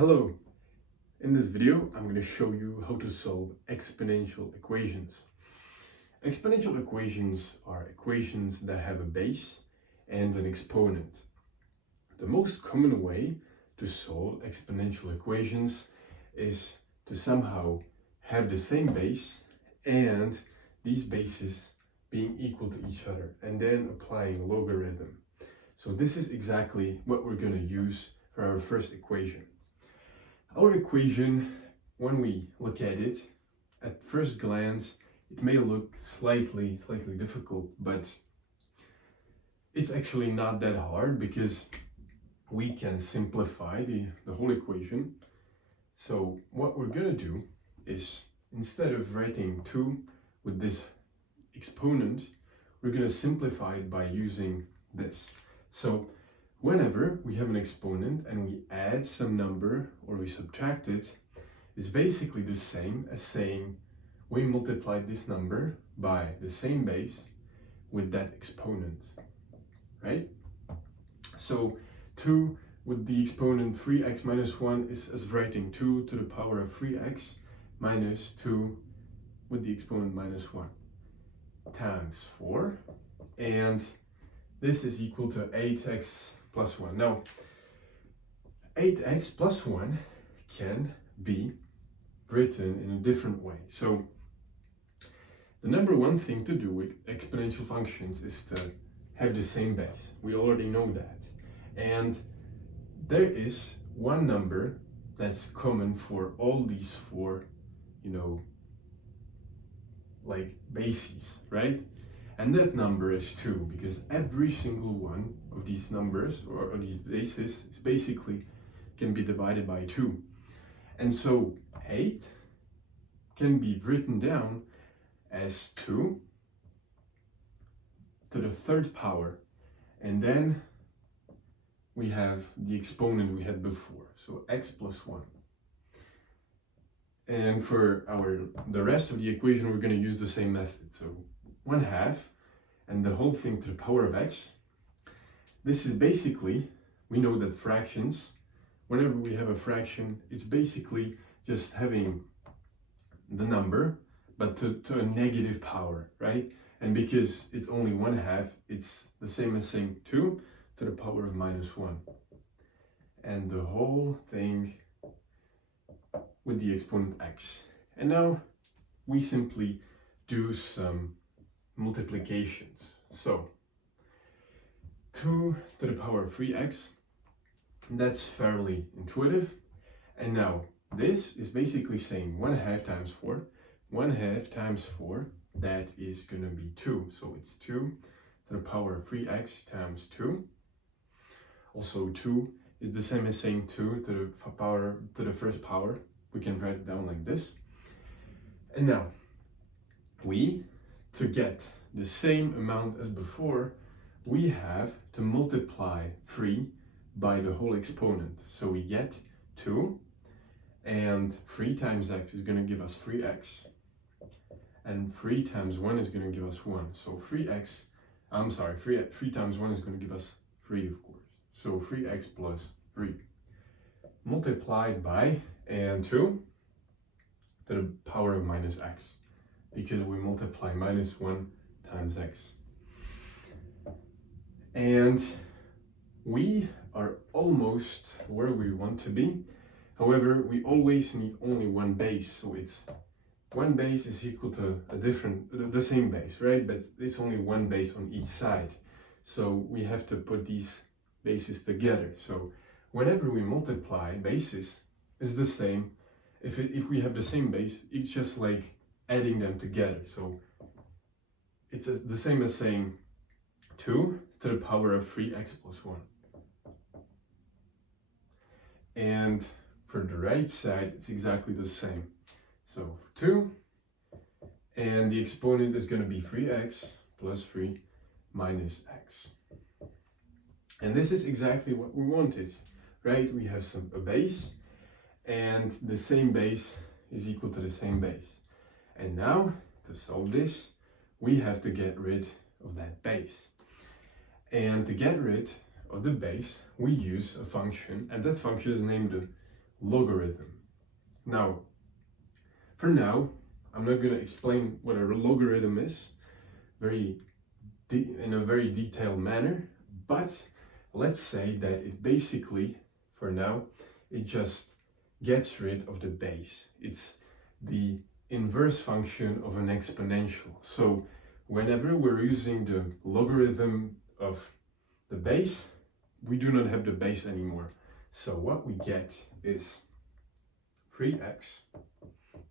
Hello, in this video I'm going to show you how to solve exponential equations. Exponential equations are equations that have a base and an exponent. The most common way to solve exponential equations is to somehow have the same base and these bases being equal to each other and then applying a logarithm. So this is exactly what we're going to use for our first equation. Our equation, when we look at it, at first glance, it may look slightly difficult, but it's actually not that hard because we can simplify the whole equation. So what we're gonna do is, instead of writing 2 with this exponent, we're gonna simplify it by using this. So whenever we have an exponent and we add some number or we subtract it, it's basically the same as saying we multiplied this number by the same base with that exponent, right? So 2 with the exponent 3x minus 1 is as writing 2 to the power of 3x minus 2 with the exponent minus 1 times 4, and this is equal to 8x plus 1. Now, 8x plus 1 can be written in a different way. So, the number one thing to do with exponential functions is to have the same base. We already know that. And there is one number that's common for all these four, like bases, right? And that number is 2, because every single one of these numbers or these bases is basically can be divided by 2. And so 8 can be written down as 2 to the third power. And then we have the exponent we had before, so x plus 1. And for the rest of the equation, we're going to use the same method. So 1/2 and the whole thing to the power of x. This is basically, we know that fractions, whenever we have a fraction, it's basically just having the number, but to a negative power, right? And because it's only 1/2, it's the same as saying 2 to the power of minus 1. And the whole thing with the exponent x. And now we simply do some multiplications. So 2 to the power of 3x, that's fairly intuitive. And now this is basically saying 1/2 times 4. 1/2 times 4, that is going to be 2. So it's 2 to the power of 3x times 2. Also 2 is the same as saying 2 to the first power. We can write it down like this. And now to get the same amount as before, we have to multiply 3 by the whole exponent. So we get 2, and 3 times x is going to give us 3x, and 3 times 1 is going to give us 1. So 3 times 1 is going to give us 3, of course. So 3x plus 3 multiplied by, and 2 to the power of minus x, because we multiply minus 1 times x. And we are almost where we want to be. However, we always need only one base. So it's one base is equal to the same base, right? But it's only one base on each side. So we have to put these bases together. So whenever we multiply bases, it's the same. If we have the same base, it's just like adding them together. So it's the same as saying 2 to the power of 3x plus 1. And for the right side, it's exactly the same. So 2, and the exponent is going to be 3x plus 3 minus x. And this is exactly what we wanted, right? We have a base, and the same base is equal to the same base. And now, to solve this, we have to get rid of that base. And to get rid of the base, we use a function, and that function is named the logarithm. Now, for now, I'm not going to explain what a logarithm is in a very detailed manner, but let's say that it basically, for now, it just gets rid of the base. It's the inverse function of an exponential. So whenever we're using the logarithm of the base, we do not have the base anymore. So what we get is 3x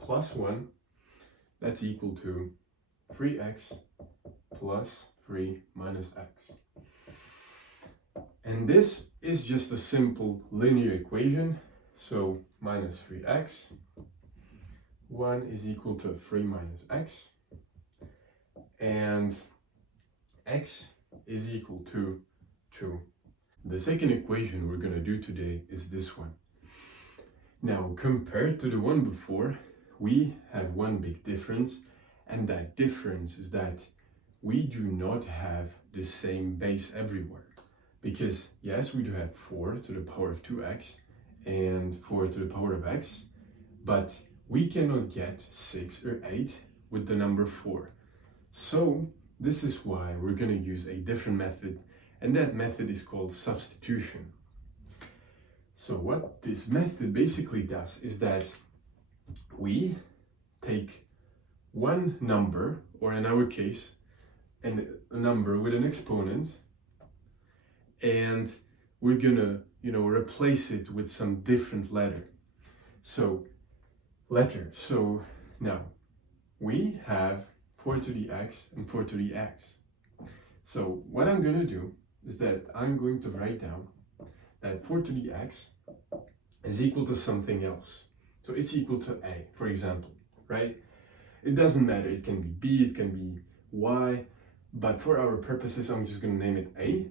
plus 1, that's equal to 3x plus 3 minus x. And this is just a simple linear equation. So minus 3x, 1 is equal to 3 minus x, and x is equal to 2. The second equation we're going to do today is this one. Now, compared to the one before, we have one big difference, and that difference is that we do not have the same base everywhere. Because yes, we do have 4 to the power of 2x and 4 to the power of x, but we cannot get 6 or 8 with the number 4. So this is why we're going to use a different method, and that method is called substitution. So what this method basically does is that we take one number, or in our case, a number with an exponent, and we're gonna, replace it with some different letter. So now we have 4 to the x and 4 to the x. So what I'm gonna do is that I'm going to write down that 4 to the x is equal to something else. So it's equal to a, for example, right? It doesn't matter, it can be b, it can be y, but for our purposes, I'm just gonna name it a,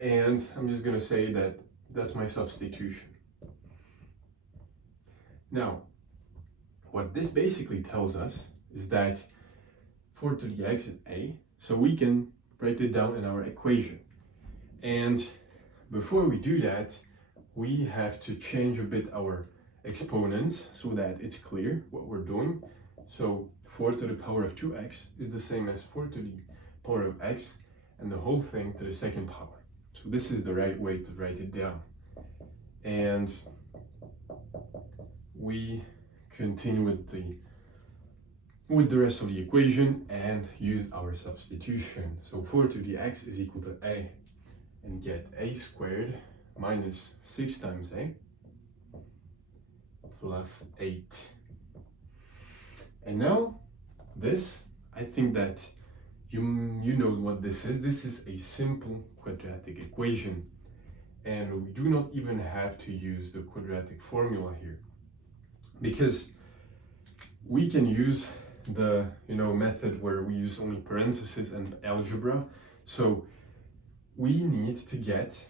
and I'm just gonna say that that's my substitution. Now, what this basically tells us is that 4 to the x is a, so we can write it down in our equation. And before we do that, we have to change a bit our exponents so that it's clear what we're doing. So 4 to the power of 2x is the same as 4 to the power of x, and the whole thing to the second power. So this is the right way to write it down. And we continue with the rest of the equation and use our substitution. So 4 to the x is equal to a, and get a squared minus 6 times a plus 8. And now this, I think that you know what this is. This is a simple quadratic equation, and we do not even have to use the quadratic formula here, because we can use the method where we use only parentheses and algebra. So we need to get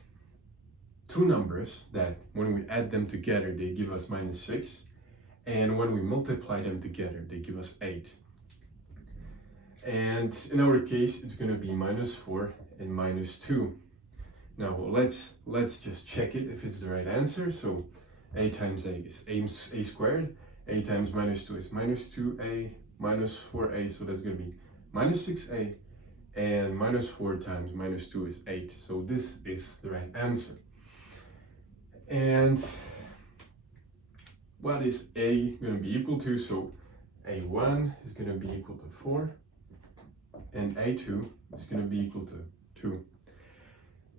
two numbers that when we add them together they give us minus 6, and when we multiply them together they give us 8. And in our case it's going to be minus 4 and minus 2. Now let's just check it if it's the right answer. So a times a is a squared, a times minus 2 is minus 2a, minus 4a, so that's going to be minus 6a, and minus 4 times minus 2 is 8. So this is the right answer. And what is a going to be equal to? So a1 is going to be equal to 4, and a2 is going to be equal to 2.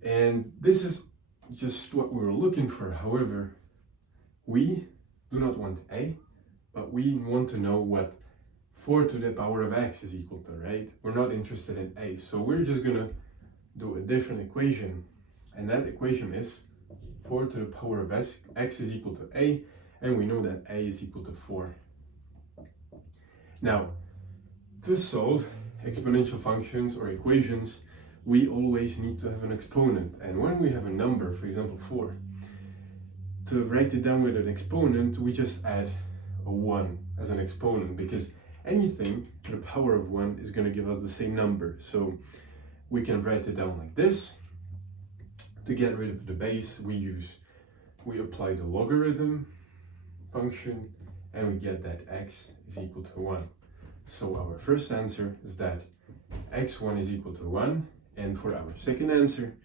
And this is just what we were looking for. However, we do not want a, but we want to know what 4 to the power of x is equal to, right? We're not interested in a, so we're just going to do a different equation. And that equation is 4 to the power of x is equal to a, and we know that a is equal to 4. Now, to solve exponential functions or equations, we always need to have an exponent. And when we have a number, for example 4, to write it down with an exponent, we just add a 1 as an exponent, because anything to the power of 1 is going to give us the same number. So we can write it down like this. To get rid of the base, we apply the logarithm, function, and we get that x is equal to 1. So our first answer is that x1 is equal to 1, and for our second answer,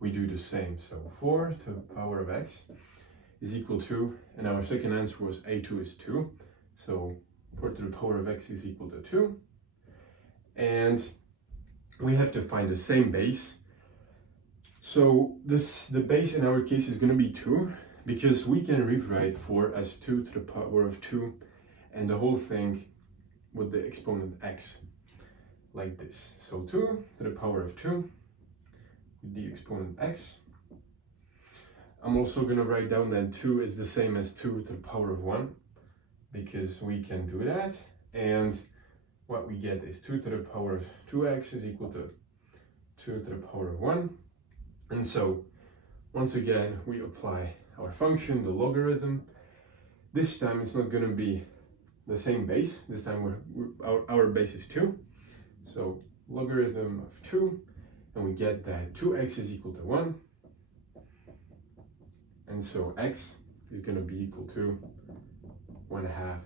we do the same. So 4 to the power of x is equal to, and our second answer was a2 is 2. So 4 to the power of x is equal to 2. And we have to find the same base. So the base in our case is going to be 2, because we can rewrite 4 as 2 to the power of 2, and the whole thing with the exponent x, like this. So 2 to the power of 2 with the exponent x. I'm also going to write down that 2 is the same as 2 to the power of 1, because we can do that. And what we get is 2 to the power of 2x is equal to 2 to the power of 1. And so, once again, we apply our function, the logarithm. This time it's not going to be the same base. This time our base is 2. So, logarithm of 2, and we get that 2x is equal to 1. And so x is going to be equal to 1/2